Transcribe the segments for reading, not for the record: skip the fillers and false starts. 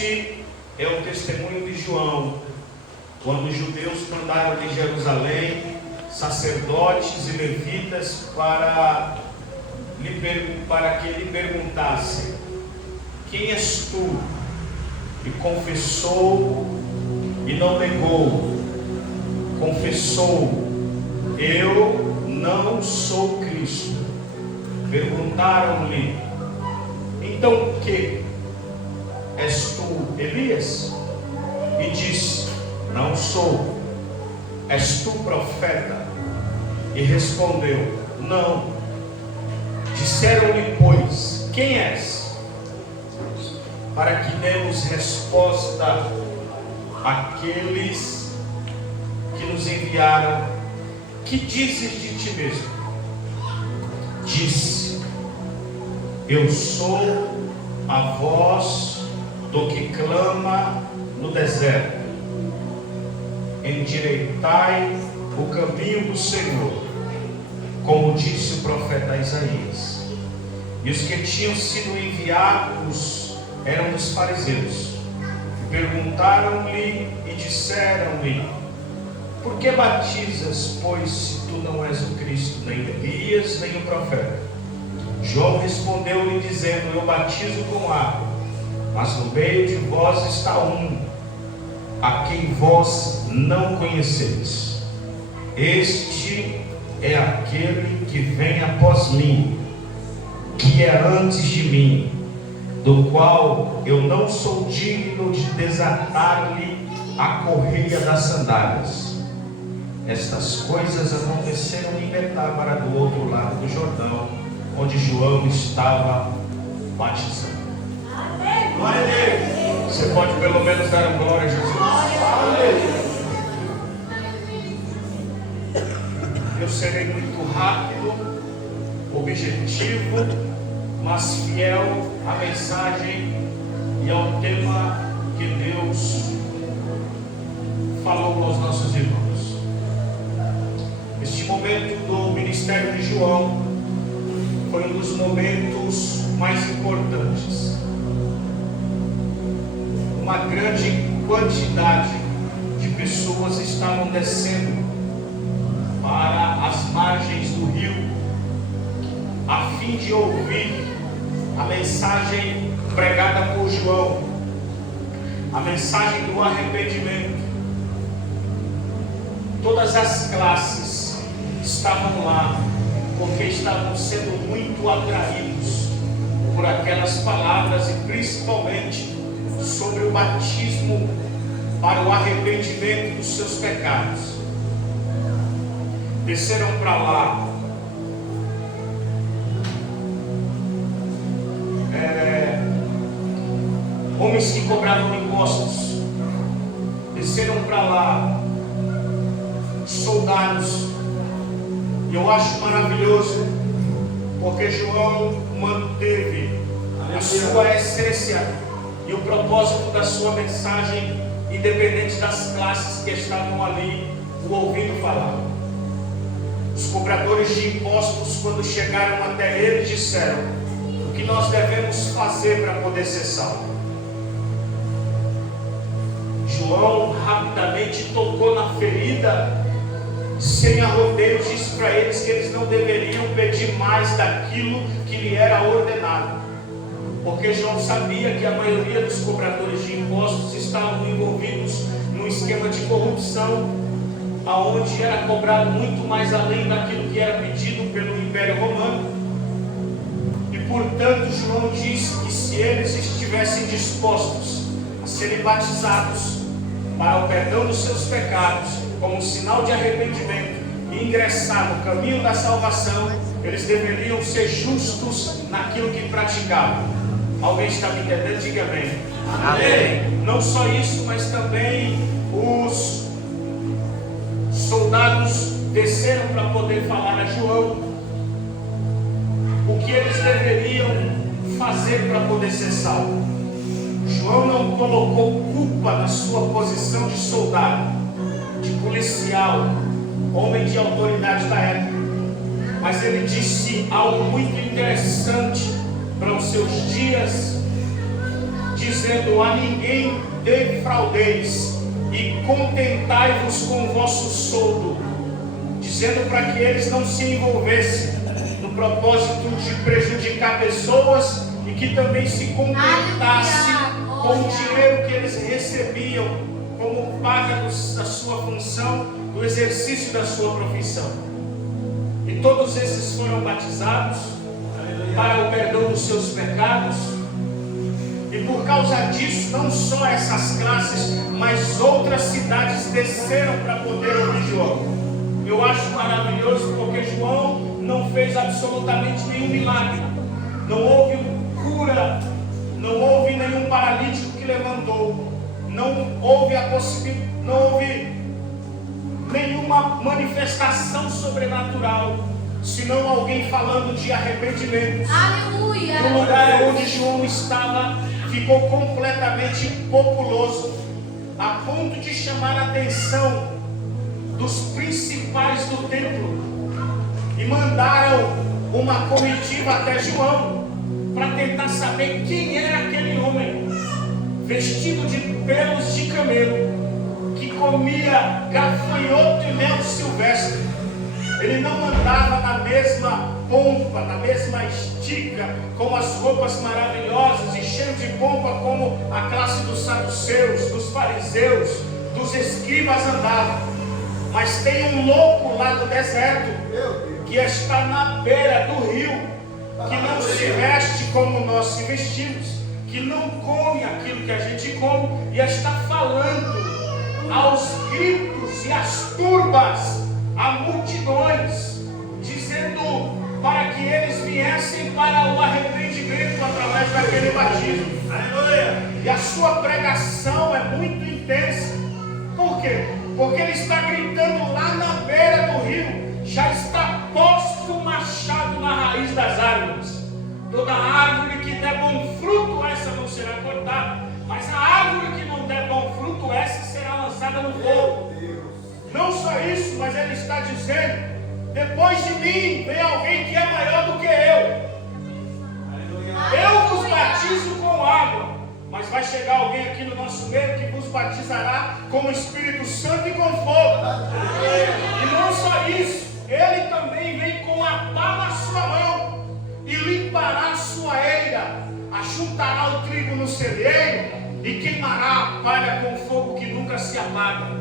Este é o testemunho de João, quando os judeus mandaram de Jerusalém sacerdotes e levitas para que lhe perguntassem: quem és tu? E confessou e não negou. Confessou: eu não sou Cristo. Perguntaram-lhe: então que? És tu Elias? E disse: não sou. És tu profeta? E respondeu: não. Disseram-lhe, pois: quem és? Para que demos resposta àqueles que nos enviaram: que dizes de ti mesmo? Disse: eu sou a voz do que clama no deserto: endireitai o caminho do Senhor, como disse o profeta Isaías. E os que tinham sido enviados eram dos fariseus. Perguntaram-lhe e disseram-lhe: por que batizas, pois, se tu não és o Cristo, nem Elias, nem o profeta? João respondeu-lhe dizendo: eu batizo com água, mas no meio de vós está um, a quem vós não conheceis. Este é aquele que vem após mim, que é antes de mim, do qual eu não sou digno de desatar-lhe a correia das sandálias. Estas coisas aconteceram em Betânia, do outro lado do Jordão, onde João estava batizando. Glória a Deus! Você pode pelo menos dar glória a Jesus? Eu serei muito rápido, objetivo, mas fiel à mensagem e ao tema que Deus falou aos nossos irmãos. Este momento do ministério de João foi um dos momentos mais importantes. Uma grande quantidade de pessoas estavam descendo para as margens do rio, a fim de ouvir a mensagem pregada por João, a mensagem do arrependimento. Todas as classes estavam lá, porque estavam sendo muito atraídos por aquelas palavras, e principalmente sobre o batismo para o arrependimento dos seus pecados. Desceram para lá homens que cobravam impostos, desceram para lá soldados. E eu acho maravilhoso, porque João manteve a sua essência e o propósito da sua mensagem, independente das classes que estavam ali o ouvindo falar. Os cobradores de impostos, quando chegaram até ele, disseram: o que nós devemos fazer para poder ser salvo? João rapidamente tocou na ferida, sem arrodeios, disse para eles que eles não deveriam pedir mais daquilo que lhe era ordenado, porque João sabia que a maioria dos cobradores de impostos estavam envolvidos num esquema de corrupção, aonde era cobrado muito mais além daquilo que era pedido pelo Império Romano. E portanto João disse que se eles estivessem dispostos a serem batizados para o perdão dos seus pecados, como um sinal de arrependimento, e ingressar no caminho da salvação, eles deveriam ser justos naquilo que praticavam. Alguém está me entendendo? Diga amém. Amém. Não só isso, mas também os soldados desceram para poder falar a João o que eles deveriam fazer para poder ser salvo. João não colocou culpa na sua posição de soldado, de policial, homem de autoridade da época, mas ele disse algo muito interessante para os seus dias dizendo: a ninguém defraudeis e contentai-vos com o vosso soldo, dizendo para que eles não se envolvessem no propósito de prejudicar pessoas e que também se contentassem com o dinheiro que eles recebiam como paga da sua função, do exercício da sua profissão. E todos esses foram batizados para o perdão dos seus pecados. E por causa disso, não só essas classes, mas outras cidades desceram para poder ouvir João. Eu acho maravilhoso porque João não fez absolutamente nenhum milagre. Não houve cura, não houve nenhum paralítico que levantou, não houve nenhuma manifestação sobrenatural, senão alguém falando de arrependimento. Aleluia! No lugar onde João estava, ficou completamente populoso, a ponto de chamar a atenção dos principais do templo, e mandaram uma comitiva até João para tentar saber quem era aquele homem vestido de pelos de camelo, que comia gafanhoto e mel silvestre. Ele não andava na mesma pompa, na mesma estica, com as roupas maravilhosas e cheio de pompa como a classe dos saduceus, dos fariseus, dos escribas andava. Mas tem um louco lá do deserto, que está na beira do rio, que não se veste como nós se vestimos, que não come aquilo que a gente come, e está falando aos gritos e às turbas, a multidões, dizendo para que eles viessem para o arrependimento através daquele batismo. Aleluia! E a sua pregação é muito intensa. Por quê? Porque ele está gritando lá na beira do rio: já está posto o machado na raiz das árvores. Toda árvore que der bom fruto, essa não será cortada, mas a árvore que não der bom fruto, essa será lançada no fogo. Não só isso, mas ele está dizendo: depois de mim vem alguém que é maior do que eu. Eu vos batizo com água, mas vai chegar alguém aqui no nosso meio que vos batizará com o Espírito Santo e com fogo. E não só isso, ele também vem com a pá na sua mão e limpará a sua eira, ajuntará o trigo no celeiro e queimará a palha com fogo que nunca se apaga.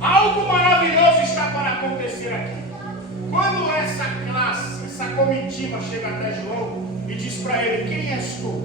Algo maravilhoso está para acontecer aqui. Quando essa classe, essa comitiva chega até João e diz para ele: quem és tu?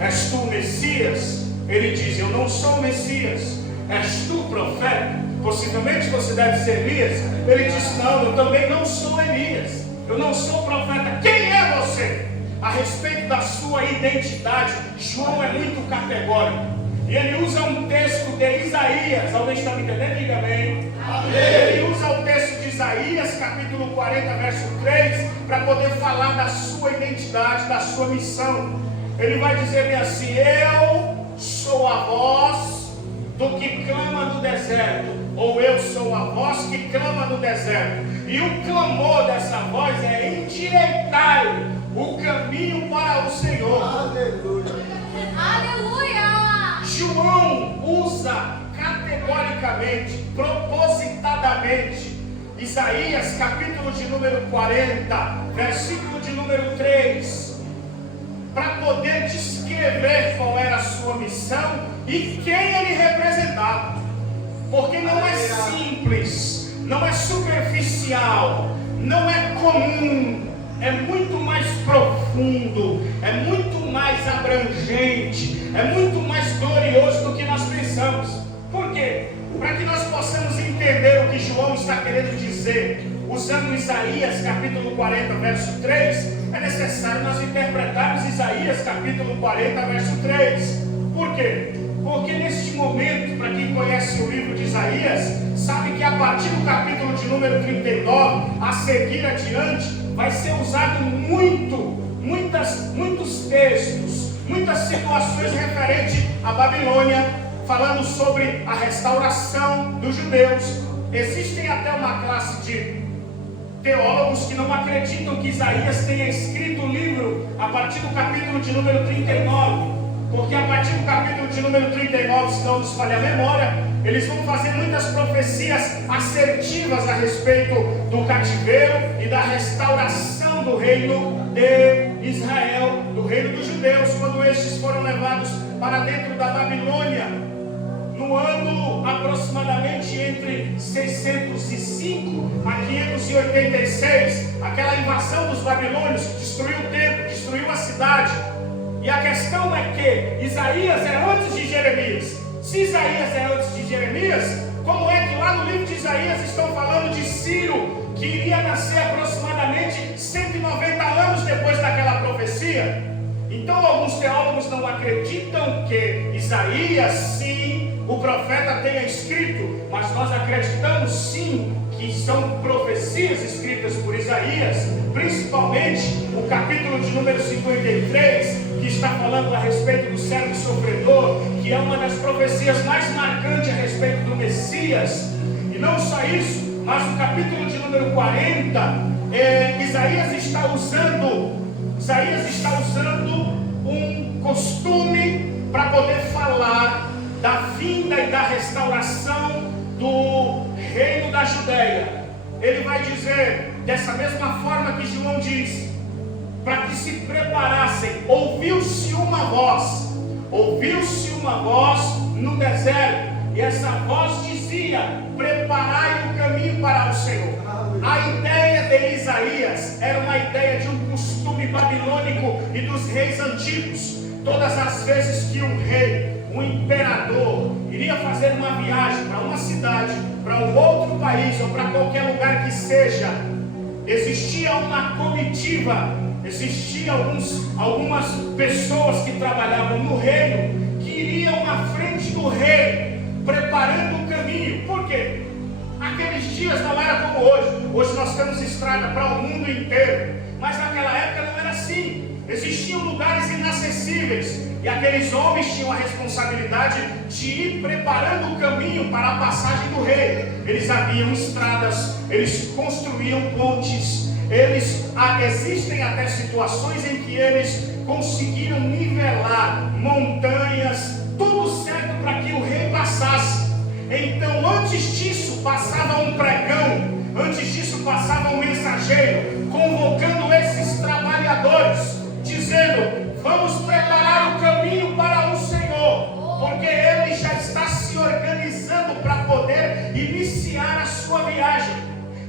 És tu o Messias? Ele diz: eu não sou o Messias. És tu o profeta? Possivelmente você deve ser Elias. Ele diz: não, eu também não sou Elias. Eu não sou o profeta. Quem é você? A respeito da sua identidade, João é muito categórico. E ele usa um texto de Isaías. Alguém está me entendendo? Diga amém. Ele usa o texto de Isaías, capítulo 40, verso 3, para poder falar da sua identidade, da sua missão. Ele vai dizer assim: eu sou a voz do que clama no deserto, ou eu sou a voz que clama no deserto. E o clamor dessa voz é: endireitai o caminho para o Senhor. Aleluia. Aleluia. João usa categoricamente, propositadamente, Isaías capítulo de número 40, versículo de número 3, para poder descrever qual era a sua missão e quem ele representava. Porque não é simples, não é superficial, não é comum, é muito mais profundo, é muito mais abrangente, é muito mais glorioso do que nós pensamos. Por quê? Para que nós possamos entender o que João está querendo dizer, usando Isaías capítulo 40, verso 3, é necessário nós interpretarmos Isaías capítulo 40, verso 3. Por quê? Porque neste momento, para quem conhece o livro de Isaías, sabe que a partir do capítulo de número 39, a seguir adiante, vai ser usado muitos textos, muitas situações referentes à Babilônia, falando sobre a restauração dos judeus. Existem até uma classe de teólogos que não acreditam que Isaías tenha escrito o livro a partir do capítulo de número 39, Porque a partir do capítulo de número 39, se não nos falha a memória, eles vão fazer muitas profecias assertivas a respeito do cativeiro e da restauração do reino de Israel, do reino dos judeus, quando estes foram levados para dentro da Babilônia, no ano aproximadamente entre 605 a 586, aquela invasão dos babilônios que destruiu o templo, destruiu a cidade. E a questão é que Isaías é antes de Jeremias. Se Isaías é antes de Jeremias, como é que lá no livro de Isaías estão falando de Ciro, que iria nascer aproximadamente 190 anos depois daquela profecia? Então alguns teólogos não acreditam que Isaías, sim, o profeta tenha escrito, mas nós acreditamos sim que são profecias escritas por Isaías, principalmente o capítulo de número 53, que está falando a respeito do servo sofredor, que é uma das profecias mais marcantes a respeito do Messias. E não só isso, mas o capítulo de número 40, Isaías está usando um costume para poder falar da vinda e da restauração do reino da Judéia. Ele vai dizer, dessa mesma forma que João diz, para que se preparassem, ouviu-se uma voz no deserto, e essa voz dizia: preparai o caminho para o Senhor. A ideia de Isaías era uma ideia de um costume babilônico e dos reis antigos. Todas as vezes que um rei, um imperador, iria fazer uma viagem para uma cidade, para um outro país ou para qualquer lugar que seja, existia uma comitiva, algumas pessoas que trabalhavam no reino, que iriam à frente do rei, preparando o caminho. Por quê? Aqueles dias não era como hoje. Hoje nós temos estrada para o mundo inteiro, mas naquela época não era assim. Existiam lugares inacessíveis, e aqueles homens tinham a responsabilidade de ir preparando o caminho para a passagem do rei. Eles abriam estradas, eles construíam pontes, existem até situações em que eles conseguiram nivelar montanhas, tudo certo para que o rei passasse. Então, antes disso passava um pregão, antes disso passava um mensageiro, convocando esses trabalhadores, dizendo: vamos preparar o caminho para o Senhor, porque Ele já está se organizando para poder iniciar a sua viagem.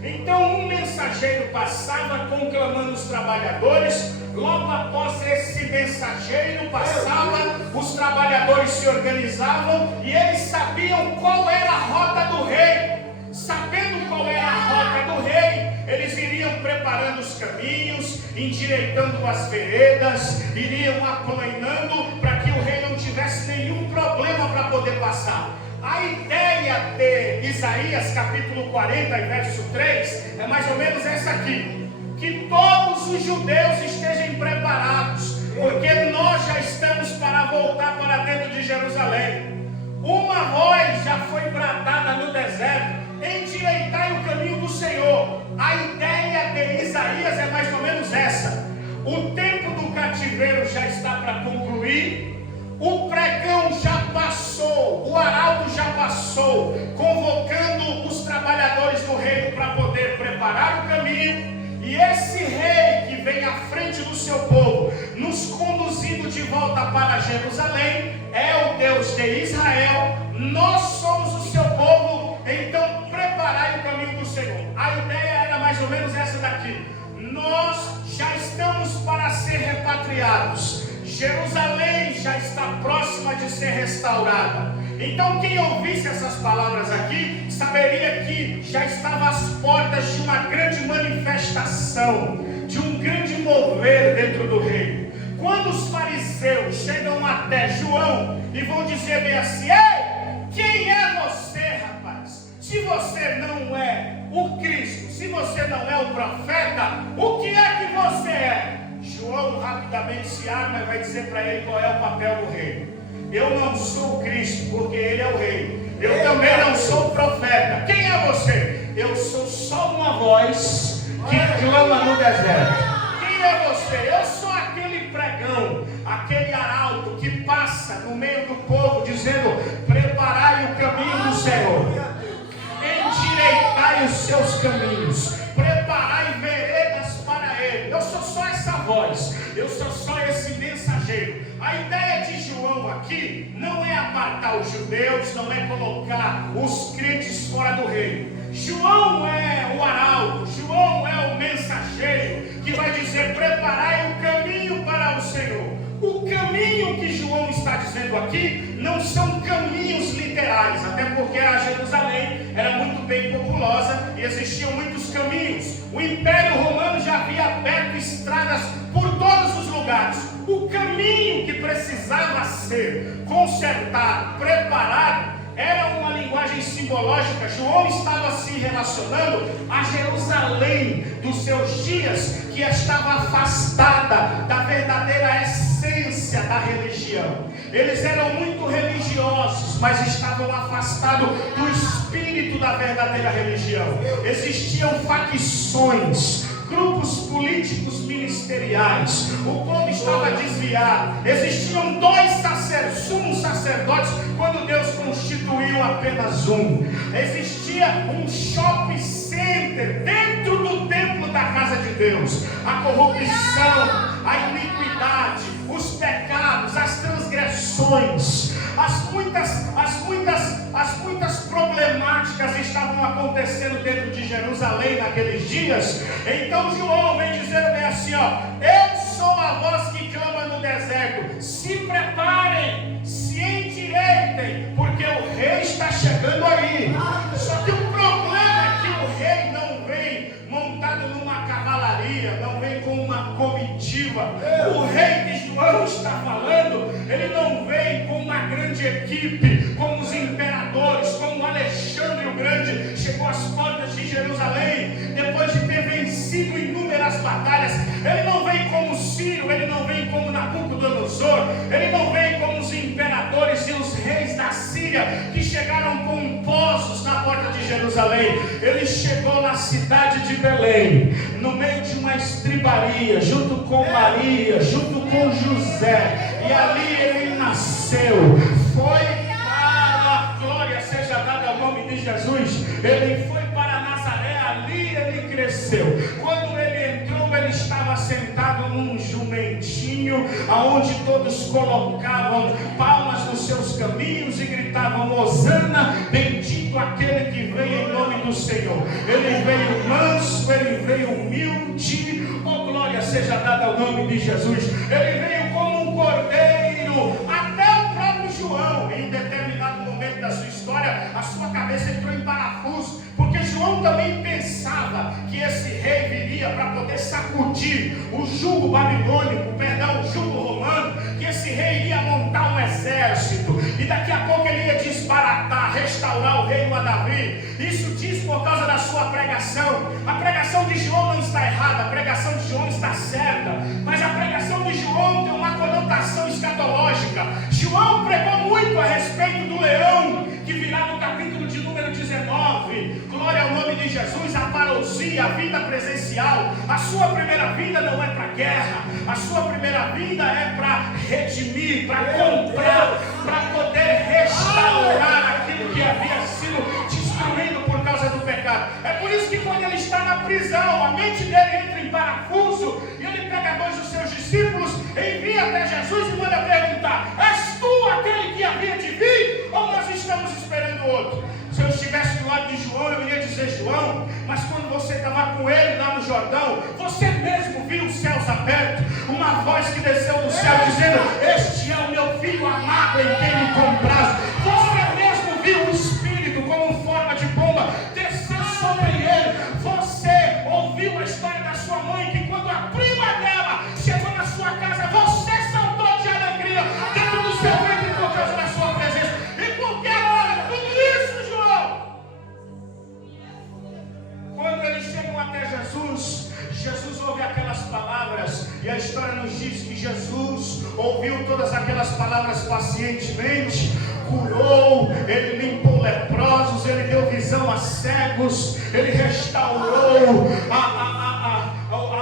Então um mensageiro passava conclamando os trabalhadores. Logo após esse mensageiro passava, os trabalhadores se organizavam e eles sabiam qual era a rota do rei. Sabendo qual era a rota do rei, eles iriam preparando os caminhos, endireitando as veredas, iriam aplanando para que o rei não tivesse nenhum problema para poder passar. A ideia de Isaías capítulo 40, verso 3, é mais ou menos essa aqui: que todos os judeus estejam preparados, porque nós já estamos para voltar para dentro de Jerusalém. Uma voz já foi bradada no deserto: endireitai o caminho do Senhor. A ideia de Isaías é mais ou menos essa: o tempo do cativeiro já está para concluir, o pregão já passou, o arauto já passou, convocando os trabalhadores do reino para poder preparar o caminho. E esse rei que vem à frente do seu povo, nos conduzindo de volta para Jerusalém, é o Deus de Israel. Nós somos o seu povo, então preparai o caminho do Senhor. A ideia era mais ou menos essa daqui: nós já estamos para ser repatriados, Jerusalém já está próxima de ser restaurada. Então quem ouvisse essas palavras aqui, saberia que já estava às portas de uma grande manifestação, de um grande mover dentro do reino. Quando os fariseus chegam até João e vão dizer bem assim: ei, quem é você, rapaz? Se você não é o Cristo, se você não é o profeta, o que é que você é? João rapidamente se arma e vai dizer para ele qual é o papel do rei. Eu não sou o Cristo, porque ele é o rei. Eu também não sou o profeta. Quem é você? Eu sou só uma voz que clama no deserto. Quem é você? Eu sou aquele pregão, aquele arauto que passa no meio do povo, dizendo: preparai o caminho do Senhor, endireitai os seus caminhos, preparai veredas para Ele. Eu sou só essa voz, eu sou só esse mensageiro. A ideia de João aqui não é apartar os judeus, não é colocar os crentes fora do reino. João é o arauto, João é o mensageiro que vai dizer: preparai o caminho para o Senhor. O caminho que João está dizendo aqui não são caminhos literais, até porque a Jerusalém era muito bem populosa e existiam muitos caminhos. O Império Romano já havia aberto estradas por todos os lugares. O caminho que precisava ser consertado, preparado, era uma linguagem simbológica. João estava se relacionando a Jerusalém dos seus dias, que estava afastada da verdadeira essência da religião. Eles eram muito religiosos, mas estavam afastados do espírito da verdadeira religião. Existiam facções, grupos políticos ministeriais, o povo estava desviado. Existiam dois sumos sacerdotes quando Deus constituiu apenas um. Existia um shopping center dentro do templo da casa de Deus. A corrupção, a iniquidade, os pecados, as transgressões, as muitas problemáticas estavam acontecendo dentro de Jerusalém naqueles dias. Então João vem dizendo bem assim: eu sou a voz que clama no deserto, se preparem, se endireitem, porque o rei está chegando aí. Só que o problema é que o rei não vem montado numa cavalaria, não vem com uma comitiva. O rei que João está falando, ele não vem com uma grande equipe, como os imperadores, como Alexandre o Grande chegou às portas de Jerusalém depois de ter vencido inúmeras batalhas. Ele não vem como Ciro, ele não vem como Nabucodonosor, ele não vem como os imperadores e os reis da Síria que chegaram pomposos na porta de Jerusalém. Ele chegou na cidade de Belém, no meio de uma estribaria, junto com Maria, junto com José, e ali ele nasceu. Foi para, glória seja dada ao nome de Jesus, ele foi para Nazaré, ali ele cresceu. Quando ele entrou, ele estava sentado num jumentinho, aonde todos colocavam palmas nos seus caminhos e gritavam: Hosana, bendito aquele que veio em nome do Senhor. Ele veio manso, ele veio humilde, glória seja dada ao nome de Jesus. Ele veio como um cordeiro. Até o próprio João, em determinado momento da sua história, a sua cabeça entrou em parafuso, porque João também pensava que esse rei viria para poder sacudir o jugo babilônico, o jugo romano, que esse rei iria montar um exército, e daqui a pouco ele ia desbaratar, restaurar o reino a Davi. Isso diz por causa da sua pregação. A pregação de João não está errada, a pregação de João está certa, mas a pregação de João tem uma conotação escatológica. João pregou muito a respeito do leão que virá no capítulo de número 19. Glória ao nome de Jesus. A parousia, a vida presencial. A sua primeira vida não é para guerra, a sua primeira vida é para redimir, para comprar, para poder restaurar aquilo que havia sido destruído por causa do pecado. É por isso que quando ele está na prisão, a mente dele entra em parafuso, e ele pega dois dos seus discípulos, envia até Jesus e manda perguntar: és tu aquele que havia de vir, ou nós estamos esperando outro? Se eu estivesse do lado de João, eu iria dizer: João, mas quando você estava com ele lá no Jordão, você mesmo viu os céus abertos, uma voz que desceu do céu dizendo: este é o meu filho amado em quem me compraz. Você mesmo viu o Espírito como forma de pomba descer sobre ele. Você ouviu a história da sua mãe, que quando a prima dela chegou na sua casa, você saltou de alegria dentro do seu ventre por causa da sua presença. E por que agora tudo isso, João? Quando eles chegam até Jesus, Jesus ouve aquelas palavras, e a história nos diz que Jesus ouviu todas aquelas palavras pacientemente, curou, ele limpou leprosos, ele deu visão a cegos, ele restaurou a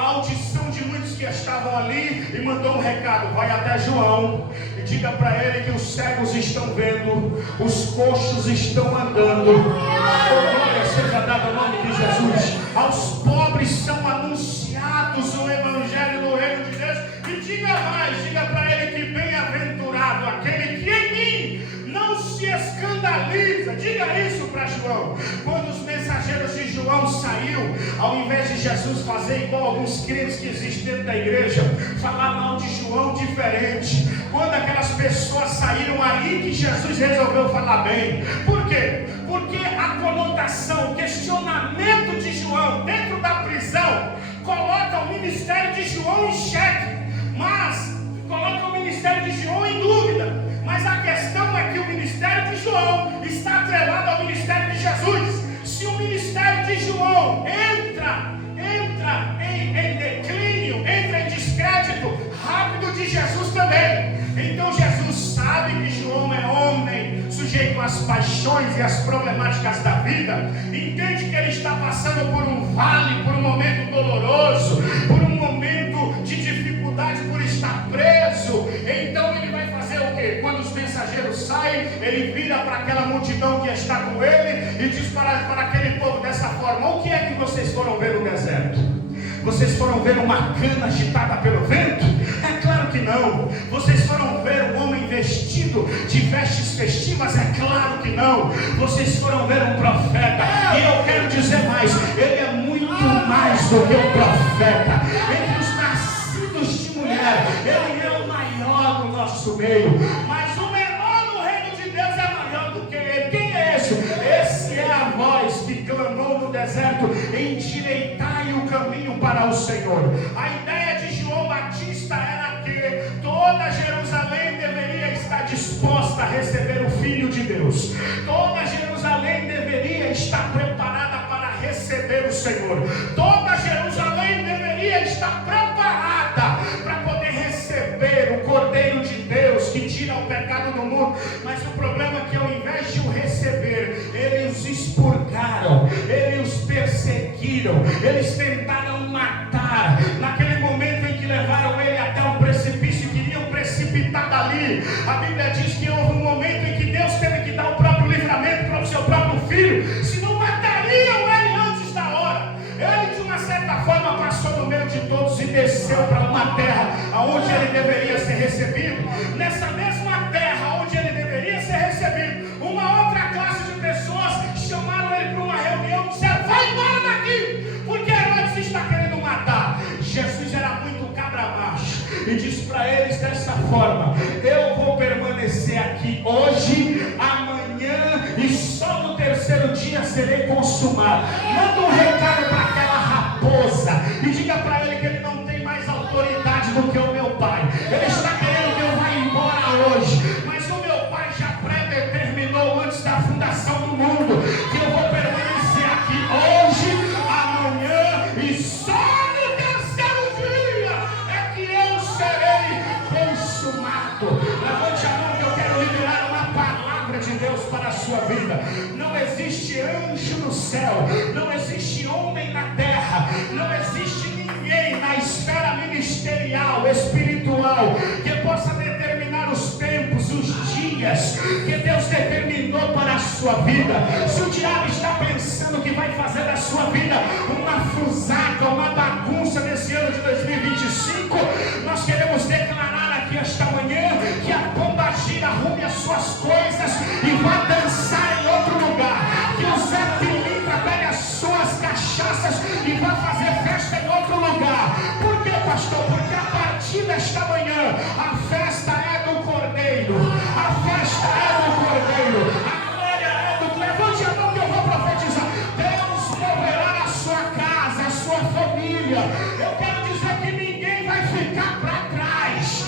audição de muitos que estavam estavam ali e mandou um recado: vai até João e diga para ele que os cegos estão vendo, os coxos estão andando. Oh, glória seja dada ao nome de Jesus. Aos pobres são anunciados o evangelho do reino de Deus. E diga mais, diga para ele que bem-aventurado aquele que em mim não se escandaliza. Diga isso para João. Quando os mensageiros de João saiu, ao invés de Jesus fazer igual alguns crentes que existem dentro da igreja, falar mal de João diferente, quando aquelas pessoas saíram, aí que Jesus resolveu falar bem. Por quê? Porque a conotação, o questionamento de João dentro da prisão coloca o ministério de João em xeque, mas coloca o ministério de João em dúvida. Mas a questão é que o ministério de João está atrelado ao ministério de Jesus. Se o ministério de João entra em declínio, entra em descrédito, rápido de Jesus também. Então Jesus sabe que João é homem, sujeito às paixões e às problemáticas da vida, entende que ele está passando por um vale, por um momento doloroso, por um momento de dificuldade, por estar preso. Então ele vai fazer o quê? Quando os mensageiros saem, ele vira para aquela multidão que está com ele e diz para aquele povo dessa forma: o que é que vocês foram ver no deserto? Vocês foram ver uma cana agitada pelo vento? É claro que não. Vocês foram ver um homem vestido de vestes festivas? É claro que não. Vocês foram ver um profeta. E eu quero dizer mais, ele é muito mais do que um profeta. Entre os nascidos de mulher, ele é o maior do nosso meio. Mas o menor no reino de Deus é maior do que ele. Quem é esse? Esse é a voz que clamou no deserto: endireitai o caminho para o Senhor. A ideia de João Batista era que toda Jerusalém deveria estar disposta a receber o Filho de Deus. Toda Jerusalém deveria estar preparada para receber o Senhor. Toda Jerusalém deveria estar preparada para poder receber o Cordeiro de Deus que tira o pecado do mundo. Mas o problema é que ao invés de o receber, eles os expurgaram, eles os perseguiram, eles tentaram matar. Naquele momento em que levaram ele até um precipício, queriam precipitar dali, a Bíblia diz que houve um momento em que Deus teve que dar o próprio livramento para o seu próprio filho, senão matariam ele antes da hora. Ele de uma certa forma passou no meio de todos e desceu para uma terra onde ele deveria ser recebido. Nessa mesma terra onde ele deveria ser recebido, uma outra classe de pessoas chamaram ele para uma reunião e disseram: vai embora daqui, porque Herodes está querendo matar. Jesus era muito cabra macho e disse para eles dessa forma: eu vou permanecer aqui hoje, amanhã e só no terceiro dia serei consumado. Manda um recado para aquela raposa e diga para ele que ele não tem mais autoridade do que o meu pai. Ele está querendo que eu vá embora hoje, mas o meu pai já predeterminou antes da fundação do mundo que eu vou permanecer aqui hoje, amanhã e só no terceiro dia é que eu serei consumado. Levante a mão que eu quero liberar uma palavra de Deus para a sua vida. Não existe anjo no céu, não existe homem na terra, não existe ninguém na esfera ministerial, espiritual, que possa determinar os tempos, os dias que Deus determinou para a sua vida. Se o diabo está pensando que vai fazer da sua vida uma fusada, uma bagunça nesse ano de 2025, nós queremos declarar aqui esta manhã que a pomba gira arrume as suas coisas e vá dançar em outro lugar. Que o Zé Pilintra pegue as suas cachaças e vá fazer festa em outro lugar. Por quê, pastor? Porque a partir desta manhã a festa é do Cordeiro. A festa é do Cordeiro. A glória é do... Levante a mão que eu vou profetizar. Deus moverá a sua casa, a sua família. Eu quero dizer que ninguém vai ficar para trás.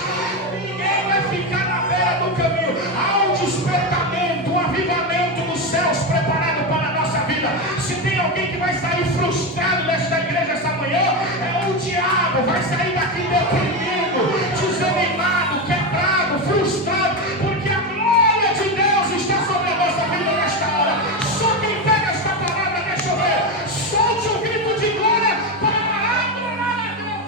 Ninguém vai ficar na beira do caminho. Há um despertamento, um avivamento dos céus preparado para a nossa vida. Se tem alguém que vai sair frustrado desta igreja essa manhã, é o diabo. Vai sair daqui deprimido, desanimado, quebrado, frustrado, porque a glória de Deus está sobre a nossa vida nesta hora. Só quem pega esta palavra, deixa eu ver, solte um grito de glória para adorar a Deus.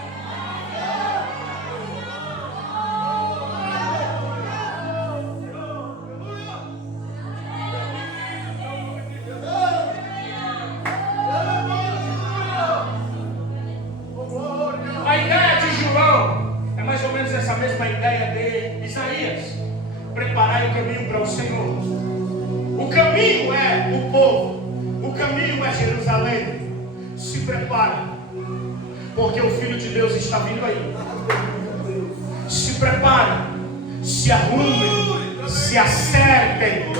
preparai o caminho para o Senhor. O caminho é o povo. O caminho é Jerusalém. Se prepare, porque o Filho de Deus está vindo aí. Se prepare, se arrumem, se acertem,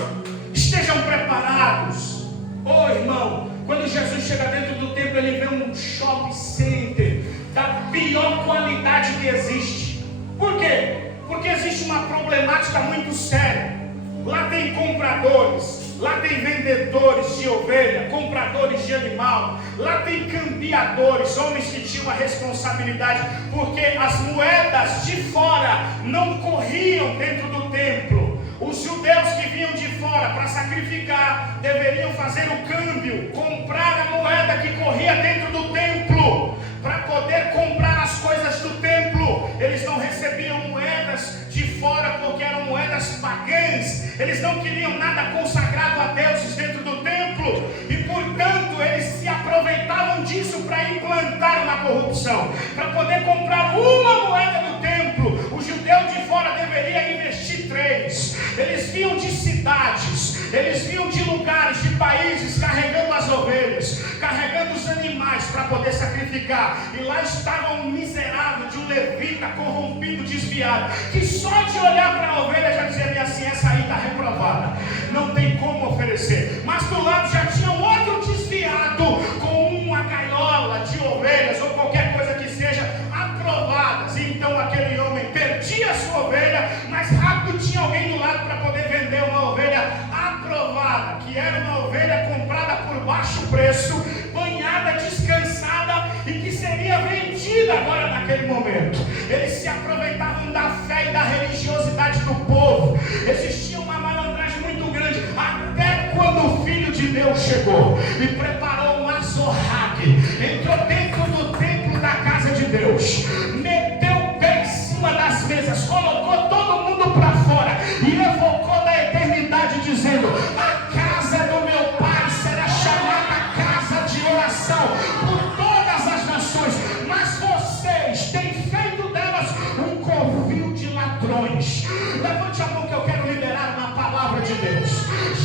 estejam preparados. Oh irmão, quando Jesus chega dentro do templo, ele vê um shopping center da pior qualidade que existe. Por quê? Porque existe uma problemática muito séria. Lá tem compradores, lá tem vendedores de ovelha, compradores de animal, lá tem cambiadores, homens que tinham a responsabilidade, porque as moedas de fora não corriam dentro do templo. Os judeus que vinham de fora para sacrificar deveriam fazer o câmbio, comprar a moeda que corria dentro do templo, para poder comprar as coisas do templo. Eles não recebiam moedas de fora porque eram moedas pagãs. Eles não queriam nada consagrado a deuses dentro do templo, e portanto eles se aproveitavam disso para implantar uma corrupção, para poder comprar uma moeda do templo. O judeu de fora deveria investir 3. Eles vinham de cidades, eles vinham de lugares, de países, carregando as ovelhas, carregando os animais para poder sacrificar. E lá estava um miserável de um levita corrompido, desviado, que só de olhar para a ovelha já dizia assim: essa aí está reprovada, não tem como oferecer. Mas do lado já tinha um outro desviado com uma gaiola de ovelhas ou qualquer coisa que seja aprovadas. E então aquele homem perdia a sua ovelha, mas rápido tinha alguém do lado para poder vender uma ovelha aprovada, que era uma ovelha comprada por baixo preço, banhada, descansada, e que seria vendida agora naquele momento. Eles se aproveitavam da fé e da religiosidade do povo. Existia uma malandragem muito grande, até quando o Filho de Deus chegou e preparou um azorrague, entrou dentro do templo da casa de Deus, meteu o pé em cima das mesas, colocou todo mundo para fora e evocou da eternidade, dizendo: a casa do meu Pai será chamada casa de oração por todas as nações, mas vocês têm feito delas um covil de ladrões. Levante a mão que eu quero liberar uma palavra de Deus.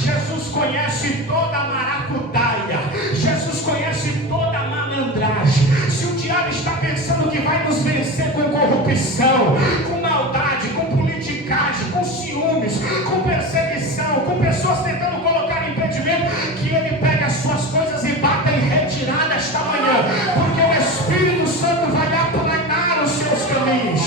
Jesus conhece toda a maracutaia, Jesus conhece toda a malandragem. Se o diabo está pensando que vai nos vencer com corrupção, com maldade, com politicagem, com ciúmes, com perseguição, com pessoas tentando colocar impedimento, que ele pegue as suas coisas e bata em retirada esta manhã, porque o Espírito Santo vai aplanar os seus caminhos.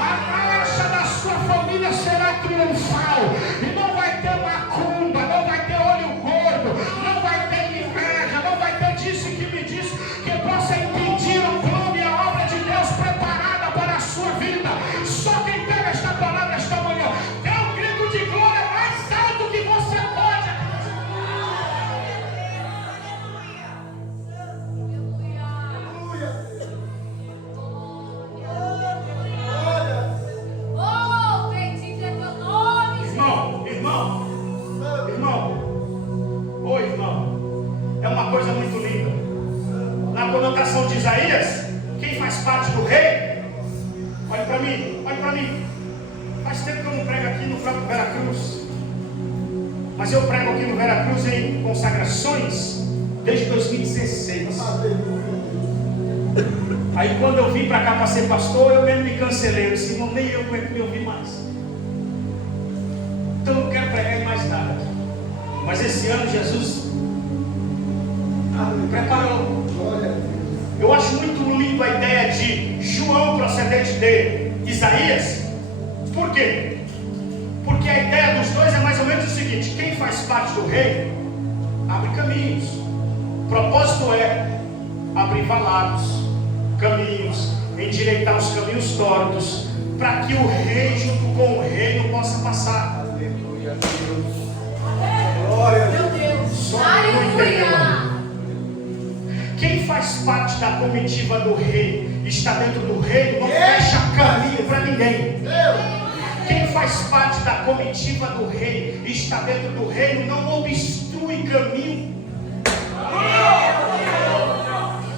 A marcha da sua família será triunfal, e não vai ter macumba, não vai ter olho gordo, não vai ter inveja, não vai ter disse que me disse, que possa impedir o plano e a obra de Deus preparada para a sua vida. Só quem pega esta palavra esta manhã, dê um grito de glória mais alto que você pode. Oh, bendito é teu nome, Senhor. Irmão, é uma coisa muito linda. Na conotação de Isaías, quem faz parte do rei, olhe para mim. Faz tempo que eu não prego aqui no próprio Veracruz, mas eu prego aqui no Veracruz em consagrações desde 2016. Aí quando eu vim para cá para ser pastor, eu mesmo me cancelei. Eu disse: não, nem eu aguento me ouvir mais. Então eu não quero pregar em mais nada. Mas esse ano Jesus preparou. Eu acho muito lindo a ideia de João, procedente de Isaías. Por quê? Porque a ideia dos dois é mais ou menos o seguinte: quem faz parte do rei abre caminhos. O propósito é abrir valados, caminhos, endireitar os caminhos tortos, para que o rei junto com o reino possa passar. Aleluia. Glória a Deus. Aleluia. Quem faz parte da comitiva do rei, está dentro do reino, não fecha caminho para ninguém. Quem faz parte da comitiva do rei, está dentro do reino, não obstrui caminho.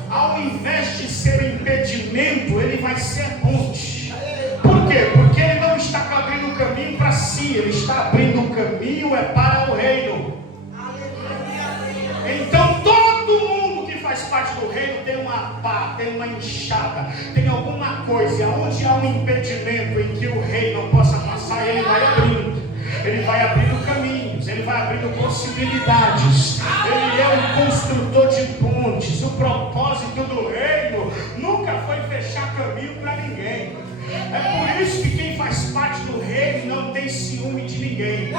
Ao invés de ser impedimento, ele vai ser ponte. Por quê? Porque ele não está abrindo caminho para si, ele está abrindo é para o reino. Então todo mundo que faz parte do reino tem uma pá, tem uma enxada, tem alguma coisa. Onde há um impedimento em que o rei não possa passar, ele vai abrindo. Ele vai abrindo caminhos, ele vai abrindo possibilidades. Ele é um construtor de pontes. O propósito do reino nunca foi fechar caminho para ninguém. É por isso que quem faz parte do reino não tem ciúme de ninguém.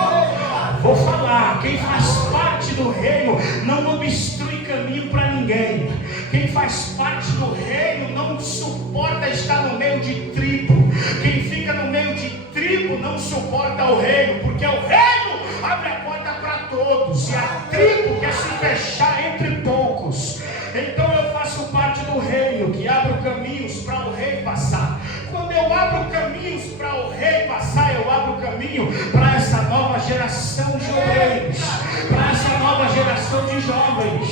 Vou falar, quem faz parte do reino não obstrui caminho para ninguém. Quem faz parte do reino não suporta estar no meio de tribo. Quem fica no meio de tribo não suporta o reino, porque o reino abre a porta para todos e a tribo quer se fechar entre poucos. Então eu faço parte do reino que abre caminhos para o rei passar. Quando eu abro caminhos para o rei passar, eu abro caminho para essa nova geração de obreiros, para essa nova geração de jovens.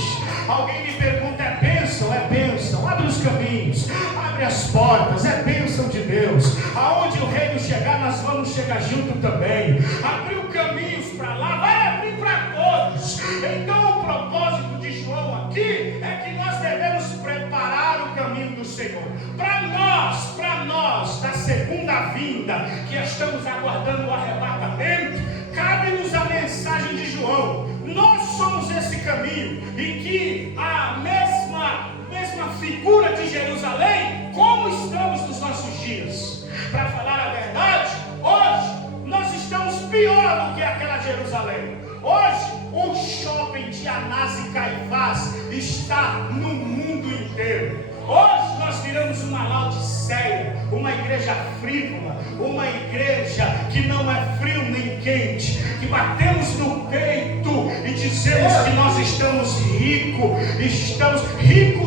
Alguém me pergunta, é bênção? É bênção. Abre os caminhos, abre as portas, é bênção de Deus. Aonde o reino chegar, nós vamos chegar junto também. Abriu caminhos para lá, vai abrir para todos. Então o propósito de João aqui é que nós devemos preparar o caminho do Senhor. Para nós, da segunda vinda, que estamos aguardando o arrebatamento, cabe-nos a mensagem de João. Nós somos esse caminho, e que a mesma figura de Jerusalém, como estamos nos nossos dias. Para falar a verdade, hoje nós estamos pior do que aquela Jerusalém. Hoje o shopping de Anás e Caifás está no mundo inteiro. Hoje nós viramos uma Laodiceia, uma igreja frívola, uma igreja que não é frio nem quente, que batemos no peito e dizemos que nós estamos rico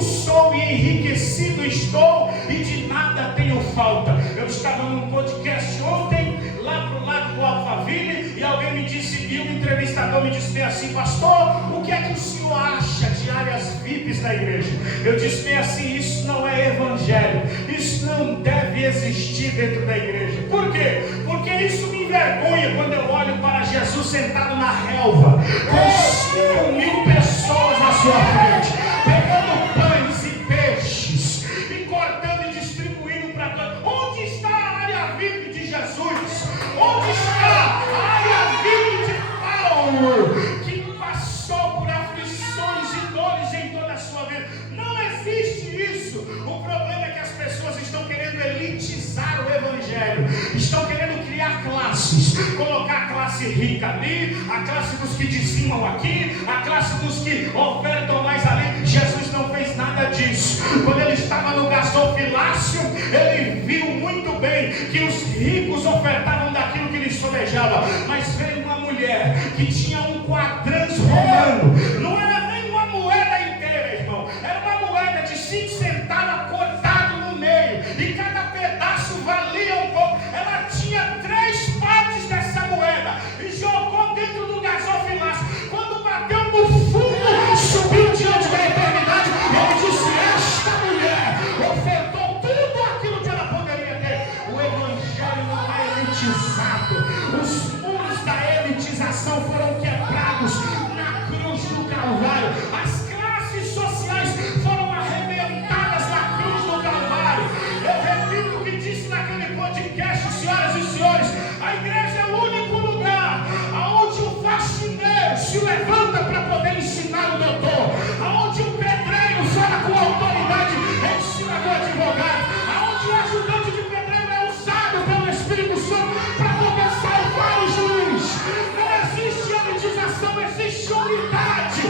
sou e enriquecido estou e de nada tenho falta. Eu estava num podcast ontem, lá pro lado do Alphaville, e alguém me disse, e um entrevistador me disse assim, pastor, o que é que o senhor acha de áreas VIPs na igreja? Eu disse bem assim, isso não é evangelho, isso não deve existir dentro da igreja. Por quê? Porque isso me envergonha quando eu olho para Jesus sentado na relva, com 5.000 pessoas à sua frente, pegando pães e peixes, e cortando e distribuindo para todos. Onde está a área VIP de Jesus? Onde está a área VIP de Paulo, que passou por aflições e dores em toda a sua vida? Não existe isso. O problema é que as pessoas estão querendo elitizar o evangelho, estão querendo criar classes, colocar a classe rica ali, a classe dos que dizimam aqui, a classe dos que ofertam mais ali. Jesus não fez nada disso. Quando ele estava no gasofilácio, ele viu muito bem que os ricos ofertavam daquilo que lhes sobejava, mas veio uma mulher que tinha um quadrante romano, não era nem uma moeda inteira, irmão, era uma moeda de 5 centavos cortado no meio, e cada pedaço valia um pouco. Ela tinha 3 partes dessa moeda e jogou dentro do gasofilácio. Quando bateu no fundo, subiu diante da eternidade. Ele disse, esta mulher ofertou tudo aquilo que ela poderia ter. O evangelho não é elitizado. Os muros da elitização foram quebrados na cruz do Calvário. As classes sociais foram arrebentadas na cruz do Calvário. Eu repito o que disse naquele podcast, senhoras e senhores, a igreja é o único lugar onde o faxineiro se levanta para poder ensinar o doutor, aonde o pedreiro fala com autoridade em cima do advogado, aonde o ajudante de pedreiro é usado pelo Espírito Santo para poder salvar o juiz. Não existe elitização, existe unidade,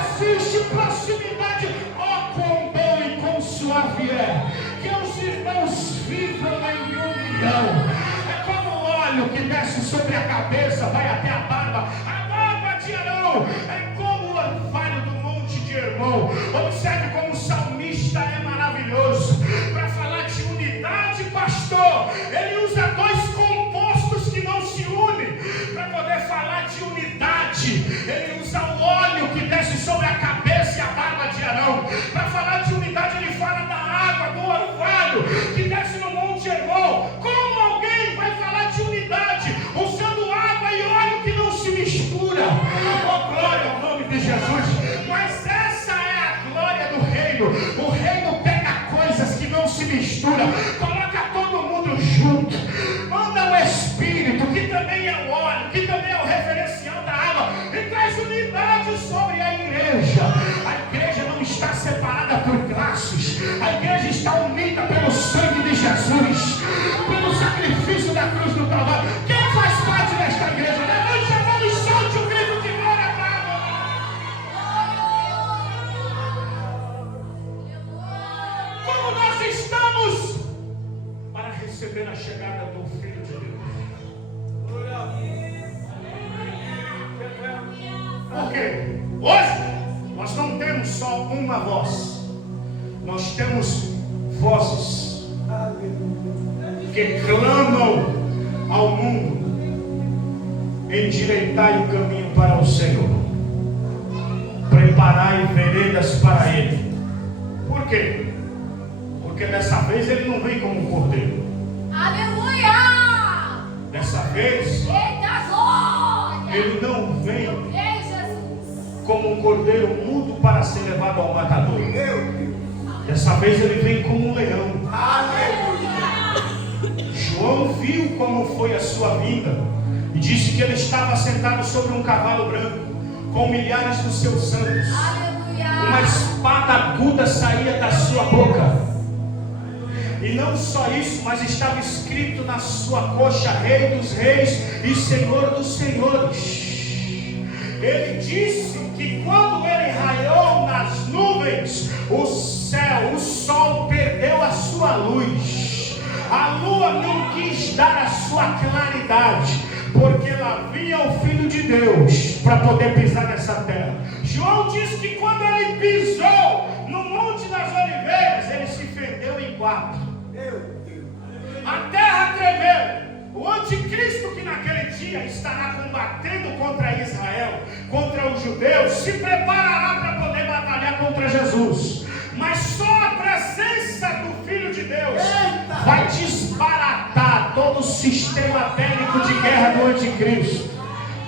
existe proximidade. Ó, quão bom e quão suave é que os irmãos vivam em união. É como o óleo que desce sobre a cabeça, vai até a barba de Arão, é como o orvalho do monte de Hermon. Observe como o salmista é maravilhoso. Para falar de unidade, pastor, ele usa 2 compostos que não se unem. Para poder falar de unidade, ele usa o óleo que desce sobre a cabeça e a barba de Arão. Para falar de unidade, ele fala da água, do orvalho que desce no monte Hermon. Como alguém vai falar de unidade usando água e óleo que não se misturam? cura. Coloca todo mundo junto. Manda o Espírito, que também é o óleo, que também é o referencial da água, e traz unidade sobre a igreja. A igreja não está separada por classes. A igreja está unida pelo sangue de Jesus, pelo sacrifício da cruz do Calvário. Quem faz parte desta igreja? Levante a mão e solte o grito de glória para a como nós estamos para receber a chegada do Filho de Deus. Porque hoje nós não temos só uma voz, nós temos vozes que clamam ao mundo: endireitai o caminho para o Senhor, preparai veredas para Ele. Por quê? Porque dessa vez Ele não vem como um cordeiro. Aleluia! Dessa vez Eita glória! Ele não vem Ei, Jesus! como um cordeiro mudo para ser levado ao matador. Dessa vez Ele vem como um leão. João viu como foi a sua vinda e disse que ele estava sentado sobre um cavalo branco com milhares dos seus santos. Uma espada aguda saía da sua boca. E não só isso, mas estava escrito na sua coxa: Rei dos Reis e Senhor dos Senhores. Ele disse que quando ele raiou nas nuvens, o céu, o sol perdeu a sua luz. A lua não quis dar a sua claridade, porque lá vinha o Filho de Deus para poder pisar nessa terra. João diz que quando ele pisou no Monte das Oliveiras, ele se fendeu em quatro. A terra tremeu. O anticristo, que naquele dia estará combatendo contra Israel, contra os judeus, se preparará para poder batalhar contra Jesus. Mas só a presença do Filho de Deus vai desbaratar todo o sistema bélico de guerra do anticristo.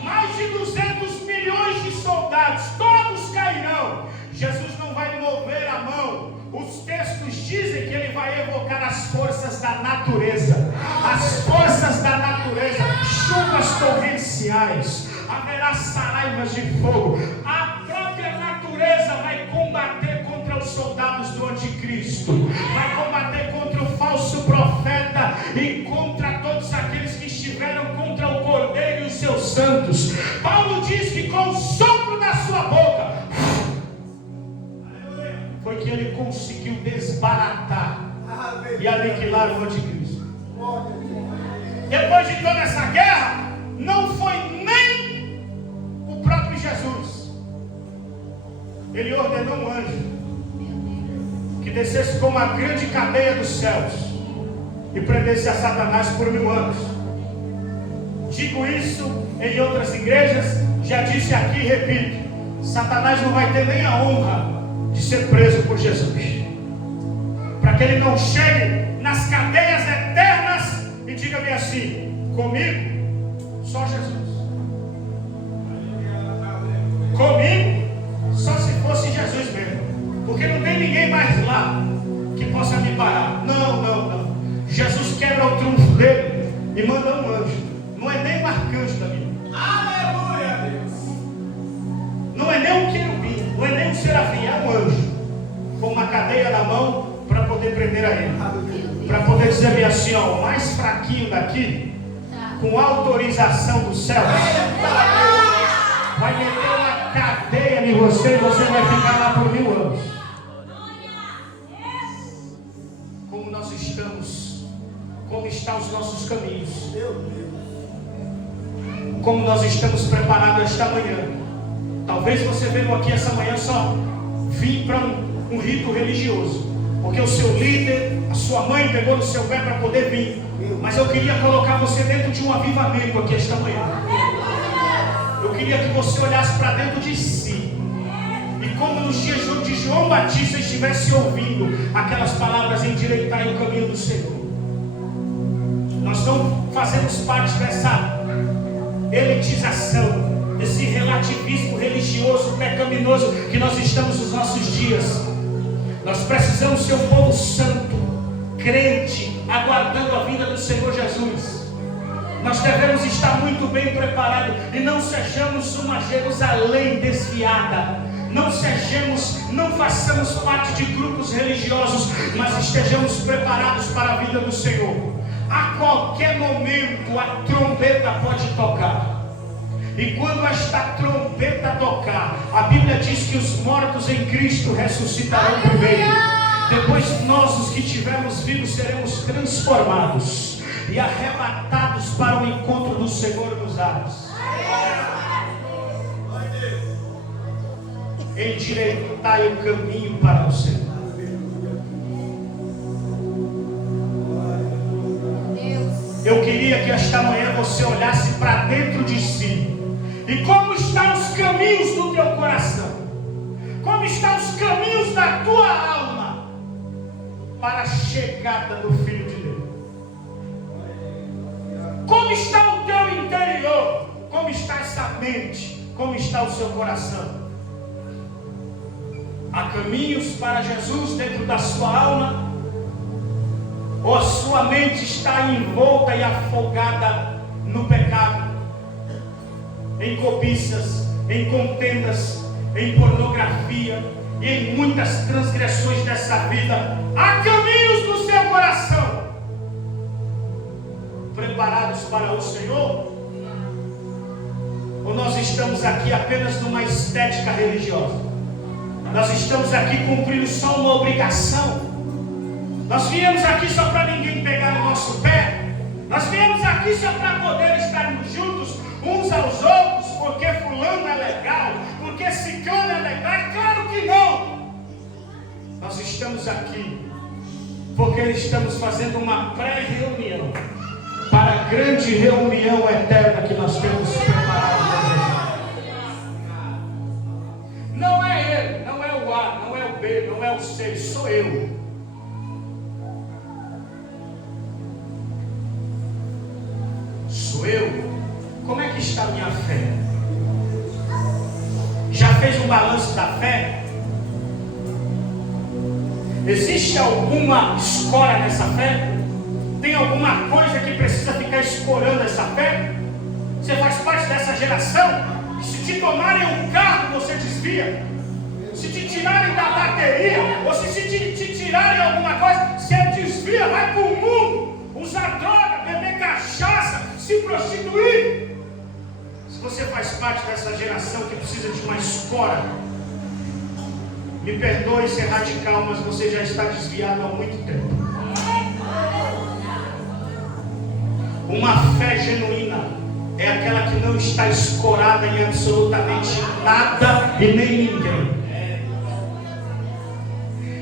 Mais de 200 milhões de soldados, todos cairão. Jesus não vai mover a mão. Os textos dizem que ele vai evocar as forças da natureza. As forças da natureza, chuvas torrenciais, haverá saraivas de fogo. A própria natureza vai combater contra os soldados do anticristo, vai combater contra o falso profeta e contra todos aqueles que estiveram contra o Cordeiro e os seus santos. Paulo diz que com o sopro da sua boca foi que ele conseguiu desbaratar e aniquilar o anticristo. Depois de toda essa guerra, não foi nem o próprio Jesus. Ele ordenou um anjo que descesse com uma grande cadeia dos céus e prendesse a Satanás por 1000 anos. Digo isso em outras igrejas, já disse aqui e repito: Satanás não vai ter nem a honra de ser preso por Jesus, para que ele não chegue nas cadeias eternas e diga-me assim: comigo só Jesus, comigo só se fosse Jesus mesmo, porque não tem ninguém mais lá que possa me parar. Não. Jesus quebra o trunfo dele e manda um anjo. Não é nem um arcanjo da Bíblia. Aleluia, Deus. Não é nem um querubim, não é nem um serafim, é um anjo com uma cadeia na mão para poder prender a ele, para poder dizer bem assim: ó, o mais fraquinho daqui, com autorização do céu, vai meter uma cadeia em você e você vai ficar lá por 1000 anos. Como nós estamos, como estão os nossos caminhos, como nós estamos preparados esta manhã. Talvez você veio aqui essa manhã só vir para um rito religioso, porque o seu líder, a sua mãe pegou no seu pé para poder vir. Mas eu queria colocar você dentro de um avivamento aqui esta manhã. Eu queria que você olhasse para dentro de si, e como nos dias de João Batista estivesse ouvindo aquelas palavras: endireitai o caminho do Senhor. Nós não fazemos parte dessa elitização, desse relativismo religioso pecaminoso que nós estamos nos nossos dias. Nós precisamos ser um povo santo, crente, aguardando a vinda do Senhor Jesus. Nós devemos estar muito bem preparados e não sejamos uma Jerusalém desviada. Não façamos parte de grupos religiosos, mas estejamos preparados para a vinda do Senhor. A qualquer momento a trombeta pode tocar. E quando esta trombeta tocar, a Bíblia diz que os mortos em Cristo ressuscitarão primeiro. Depois nós, os que estivermos vivos, seremos transformados e arrebatados para o encontro do Senhor nos ares. Endireitai o caminho para o Senhor. Eu queria que esta manhã você olhasse para dentro de si. E como estão os caminhos do teu coração? Como estão os caminhos da tua alma para a chegada do Filho de Deus? Como está o teu interior? Como está essa mente? Como está o seu coração? Há caminhos para Jesus dentro da sua alma? Ou a sua mente está envolta e afogada no pecado, em cobiças, em contendas, em pornografia e em muitas transgressões dessa vida? Há caminhos no seu coração preparados para o Senhor? Ou nós estamos aqui apenas numa estética religiosa? Nós estamos aqui cumprindo só uma obrigação. Nós viemos aqui só para ninguém pegar no nosso pé. Nós viemos aqui só para poder estarmos juntos uns aos outros, porque fulano é legal, porque ciclano é legal. Claro que não. Nós estamos aqui porque estamos fazendo uma pré-reunião para a grande reunião eterna que nós temos preparado. Não é ele, não é o A, não é o B, não é o C, sou eu. Sou eu. Como é que está a minha fé? Já fez um balanço da fé? Existe alguma escora nessa fé? Tem alguma coisa que precisa ficar escorando essa fé? Você faz parte dessa geração? Se te tomarem um carro, você desvia. Se te tirarem da bateria, ou se te tirarem alguma coisa, você desvia, vai para o mundo, usar droga, beber cachaça, se prostituir. Se você faz parte dessa geração que precisa de uma escora, me perdoe ser radical, mas você já está desviado há muito tempo. Uma fé genuína é aquela que não está escorada em absolutamente nada e nem ninguém.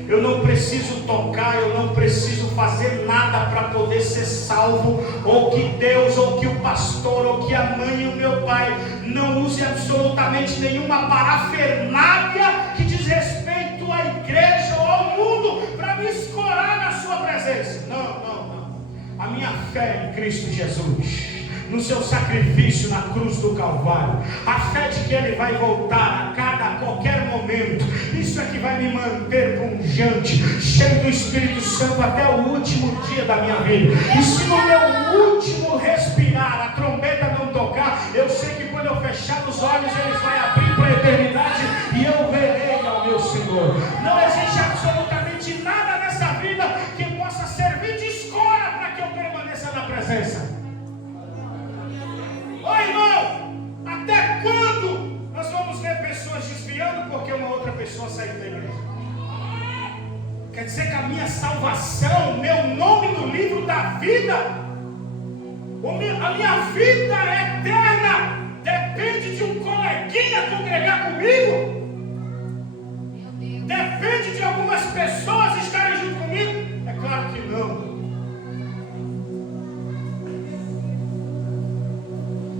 Eu não preciso tocar, eu não preciso fazer nada para poder ser salvo, ou que Deus, ou que o pastor, ou que a mãe e o meu pai não use absolutamente nenhuma parafernália que diz respeito à igreja ou ao mundo para me escorar na sua presença. Não. A minha fé em Cristo Jesus, no seu sacrifício na cruz do Calvário, a fé de que Ele vai voltar a qualquer momento, isso é que vai me manter pungente, cheio do Espírito Santo até o último dia da minha vida. E se no meu último respirar a trombeta não tocar, eu sei que quando eu fechar os olhos Ele vai abrir para a eternidade e eu verei ao meu Senhor. Não existe absolutamente nada nessa vida que possa servir de escora para que eu permaneça na presença. Irmão, até quando nós vamos ver pessoas desviando porque uma outra pessoa saiu da igreja? Quer dizer que a minha salvação, meu nome no livro da vida, a minha vida eterna depende de um coleguinha congregar comigo? Depende de algumas pessoas estarem junto comigo? É claro que não.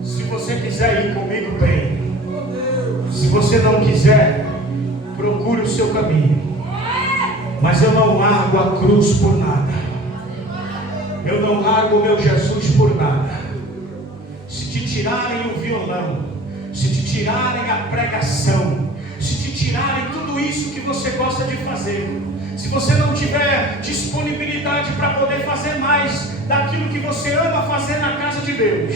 Se você quiser ir comigo, bem. Se você não quiser, procure o seu caminho. Mas eu não largo a cruz por nada. Eu não largo o meu Jesus por nada. Se te tirarem o violão, se te tirarem a pregação, se te tirarem tudo isso que você gosta de fazer, se você não tiver disponibilidade para poder fazer mais daquilo que você ama fazer na casa de Deus,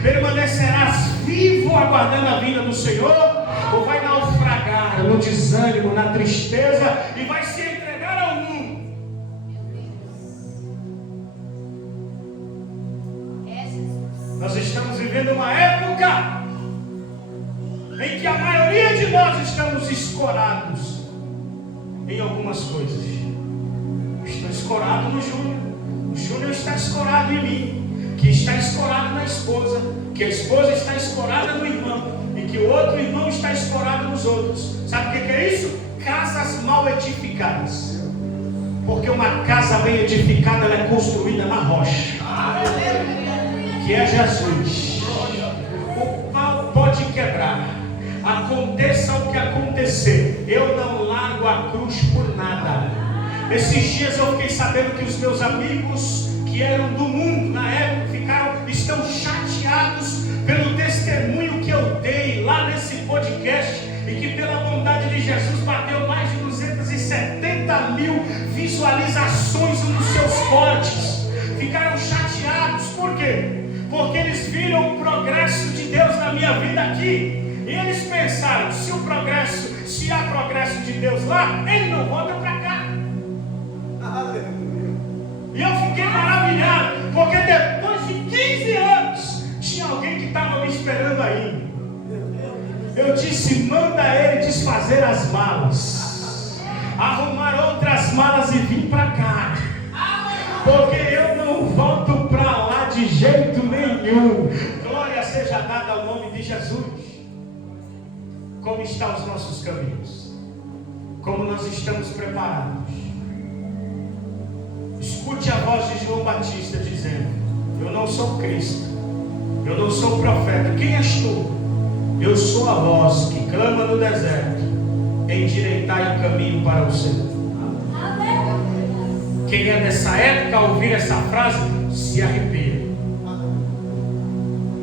permanecerás vivo aguardando a vinda do Senhor, ou vai naufragar no desânimo, na tristeza e vai se entregar ao mundo? Nós estamos vivendo uma época em que a maioria de nós estamos escorados em algumas coisas. Estou escorado no Júnior, o Júnior está escorado em mim, que está escorado na esposa, que a esposa está escorada no irmão, e que o outro irmão está escorado nos outros. Sabe o que é isso? Casas mal edificadas. Porque uma casa bem edificada, ela é construída na rocha, que é Jesus. O pau pode quebrar, aconteça o que acontecer, eu não largo a cruz por nada. Esses dias eu fiquei sabendo que os meus amigos que eram do mundo na época estão chateados pelo testemunho que eu dei lá nesse podcast, e que pela bondade de Jesus bateu mais de 270 mil visualizações nos seus cortes. Ficaram chateados, por quê? Porque eles viram o progresso de Deus na minha vida aqui. E eles pensaram, se há progresso de Deus lá, ele não volta para cá. E eu fiquei maravilhado, porque depois de 15 anos, tinha alguém que estava me esperando ainda. Eu disse, manda ele desfazer as malas, arrumar outras malas e vir para cá. Porque eu não volto para lá de jeito nenhum. Glória seja dada ao nome de Jesus. Como estão os nossos caminhos? Como nós estamos preparados? Escute a voz de João Batista dizendo, eu não sou Cristo, eu não sou profeta. Quem és tu? Eu sou a voz que clama no deserto, endireitai o caminho para o Senhor. Quem é dessa época, ao ouvir essa frase, se arrepia,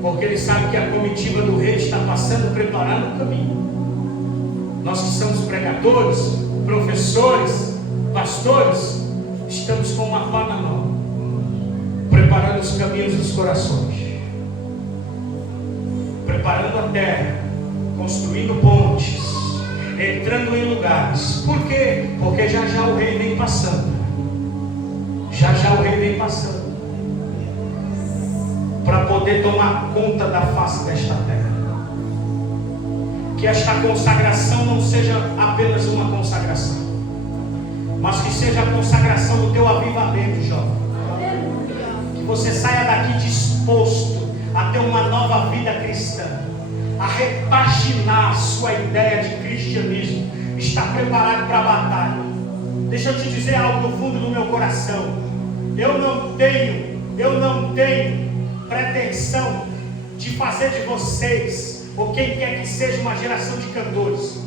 porque ele sabe que a comitiva do rei está passando, preparando o caminho. Nós que somos pregadores, professores, pastores, estamos com uma pá na mão, preparando os caminhos dos corações, preparando a terra, construindo pontes, entrando em lugares. Por quê? Porque já já o rei vem passando. Já já o rei vem passando, para poder tomar conta da face desta terra. Que esta consagração não seja apenas uma consagração, mas que seja a consagração do teu avivamento, jovem. Que você saia daqui disposto a ter uma nova vida cristã, a repaginar a sua ideia de cristianismo, estar preparado para a batalha. Deixa eu te dizer algo do fundo do meu coração. Eu não tenho pretensão de fazer de vocês, ou quem quer que seja, uma geração de cantores.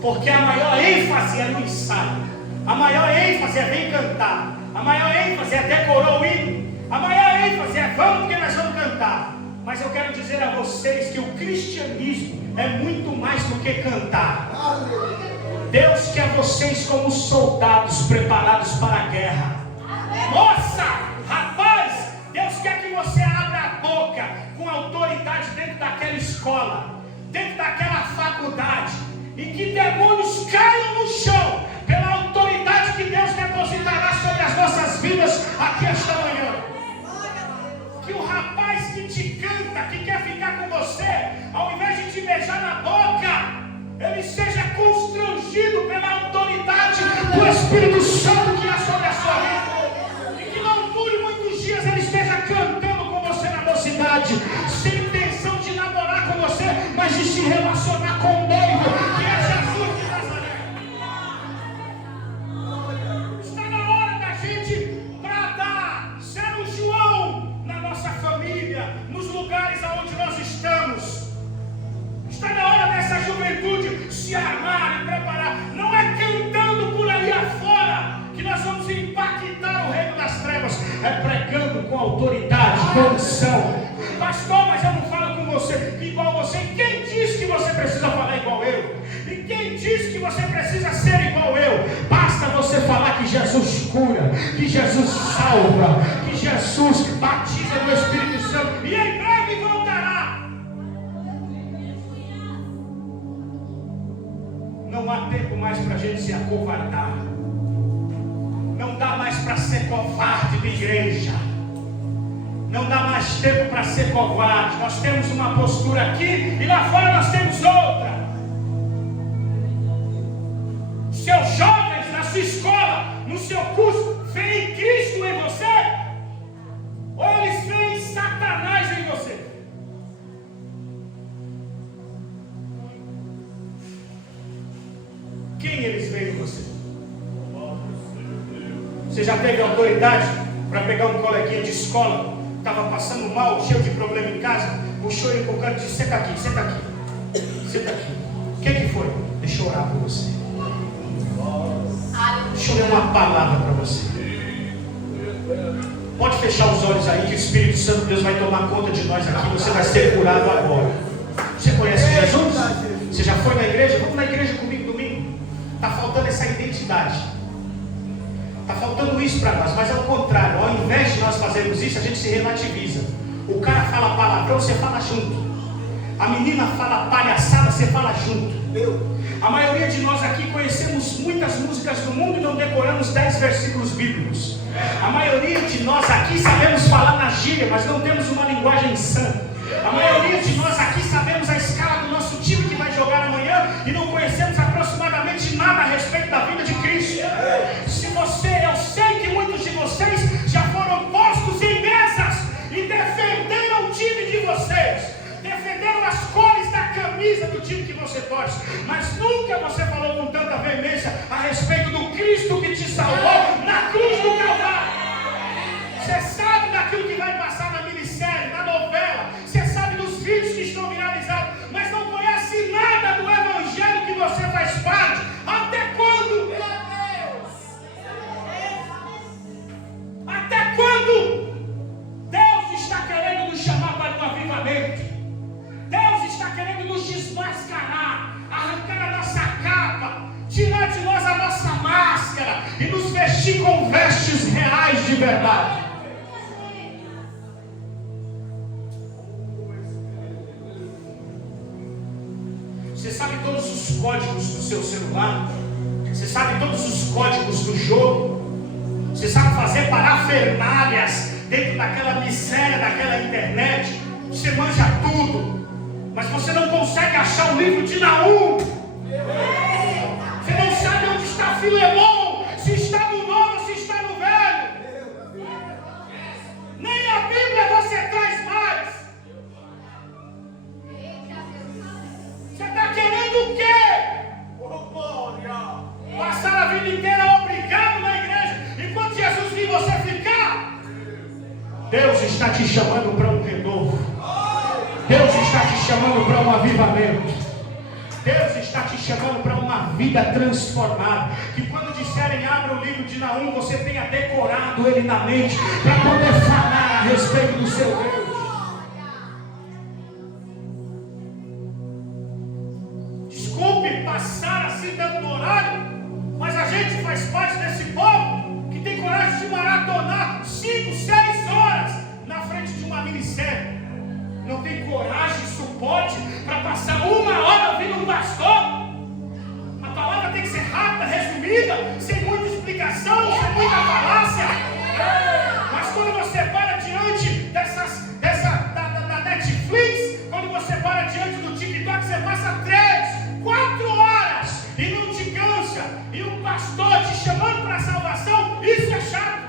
Porque a maior ênfase é no ensaio. A maior ênfase é vem cantar. A maior ênfase é decorar o hino. A maior ênfase é vamos porque nós vamos cantar. Mas eu quero dizer a vocês que o cristianismo é muito mais do que cantar. Deus quer vocês como soldados preparados para a guerra. Moça, rapaz, Deus quer que você abra a boca com autoridade dentro daquela escola, dentro daquela faculdade, e que demônios caiam no chão pela autoridade que Deus depositará sobre as nossas vidas aqui esta manhã. Que o rapaz que te canta, que quer ficar com você, ao invés de te beijar na boca, ele seja constrangido pela autoridade do Espírito Santo que é sobre a sua vida. E que não dure muitos dias ele esteja cantando com você na mocidade, sem intenção de namorar com você, mas de se relacionar com o noivo, que é Jesus de Nazaré. Está na hora da gente bradar, ser um João na nossa família, nos lugares aonde nós estamos. Está na hora dessa juventude se armar e preparar. Não é cantando por aí afora que nós vamos impactar o reino das trevas. É pregando com autoridade, com unção. Pastor, mas eu não falo com você igual você. Quem disse que você precisa falar igual eu? E quem disse que você precisa ser igual eu? Basta que Jesus salva, que Jesus batiza no Espírito Santo e em breve voltará. Não há tempo mais para a gente se acovardar. Não dá mais para ser covarde de igreja. Não dá mais tempo para ser covarde. Nós temos uma postura aqui e lá fora nós temos outra. Seus jovens na sua escola, no seu curso, veem Cristo em você? Ou eles veem Satanás em você? Quem eles veem em você? Você já teve autoridade para pegar um coleguinha de escola, estava passando mal, cheio de problema em casa, puxou ele para o canto e disse: senta aqui, senta aqui, senta aqui. O que foi? Deixa eu orar por você. Deixa eu ler uma palavra para você. Pode fechar os olhos aí, que o Espírito Santo de Deus vai tomar conta de nós aqui. Você vai ser curado agora. Você conhece Jesus? Você já foi na igreja? Vamos na igreja comigo domingo. Está faltando essa identidade. Está faltando isso para nós. Mas ao contrário, ao invés de nós fazermos isso, a gente se relativiza. O cara fala palavrão, você fala junto. A menina fala palhaçada, você fala junto. A maioria de nós aqui conhecemos muitas músicas do mundo e não decoramos 10 versículos bíblicos. A maioria de nós aqui sabemos falar na gíria, mas não temos uma linguagem sã. A maioria de nós aqui sabemos a escala do nosso time que vai jogar amanhã e não conhecemos aproximadamente nada a respeito da vida de Cristo. Eu sei que muitos de vocês já foram postos em mesas e defenderam o time de vocês. Defenderam as cores da camisa do time que você torce, mas nunca você falou com tanta veemência a respeito do Cristo que te salvou na cruz do Calvário. Você sabe daquilo que vai passar na minissérie, na novela, você sabe dos vídeos que estão viralizados, mas não conhece nada do evangelho que você faz parte. Até quando? Até quando Deus está querendo nos chamar para um avivamento? Deus está querendo nos desmascarar, arrancar a nossa capa, tirar de nós a nossa máscara e nos vestir com vestes reais de verdade. Você sabe todos os códigos do seu celular? Você sabe todos os códigos do jogo? Você sabe fazer parafernálias dentro daquela miséria, daquela internet? Você manja tudo. Mas você não consegue achar o livro de Naum. Você não sabe onde está Filemão, se está no Novo ou se está no Velho. Nem a Bíblia você traz mais. Você está querendo o quê? Passar a vida inteira obrigado na igreja, enquanto Jesus vir você ficar? Deus está te chamando para um renovo. Deus está te chamando para um avivamento. Deus está te chamando para uma vida transformada. Que quando disserem abra o livro de Naum, você tenha decorado ele na mente para poder falar a respeito do seu Deus. Desculpe passar assim dando no horário, mas a gente faz parte desse povo que tem coragem de maratonar 5, 6 horas na frente de uma minissérie. Não tem coragem, suporte para passar 1 hora ouvindo um pastor. A palavra tem que ser rápida, resumida, sem muita explicação, sem muita falácia. Mas quando você para diante da Netflix, quando você para diante do TikTok, você passa 3, 4 horas e não te cansa. E um pastor te chamando para a salvação, isso é chato.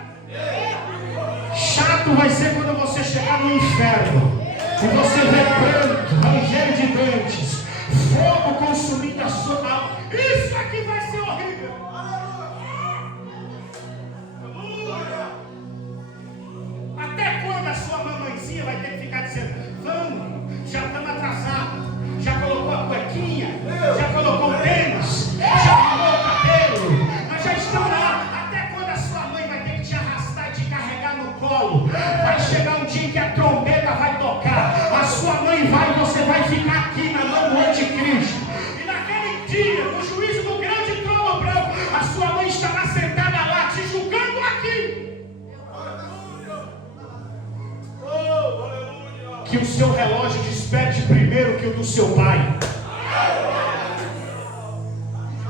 Chato vai ser quando você chegar no inferno. E você vê pranto, ranger de dentes, fogo consumindo a sua alma. Isso aqui vai ser horrível. Até quando a sua mamãezinha vai ter que ficar dizendo: vamos, já estamos atrasados, já colocou a cuequinha, já colocou o tênis, já arrumou o cabelo, mas já estão lá. Até quando a sua mãe vai ter que te arrastar e te carregar no colo? Vai chegar um dia que a trombeta vai tocar, a sua mãe vai e você vai ficar aqui na mão do anticristo. E naquele dia, no juízo do grande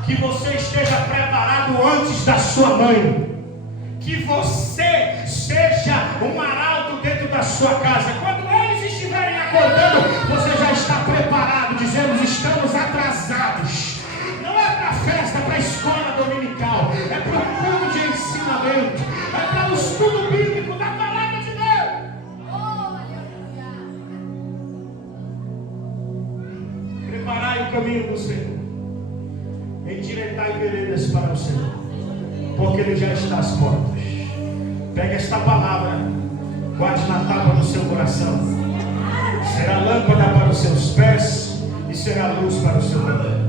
Que você esteja preparado antes da sua mãe. Que você seja um arauto dentro da sua casa. Quando eles estiverem acordando, você já está preparado, dizendo: estamos atrasados. Não é para a festa, é para a escola dominical, é para o culto de ensinamento, é para o estudo bíblico da palavra de Deus. Preparai o caminho do Senhor, endireitai veredas para o Senhor, porque Ele já está às portas. Pega esta palavra, guarde na tábua do seu coração. Será lâmpada para os seus pés e será luz para o seu caminho.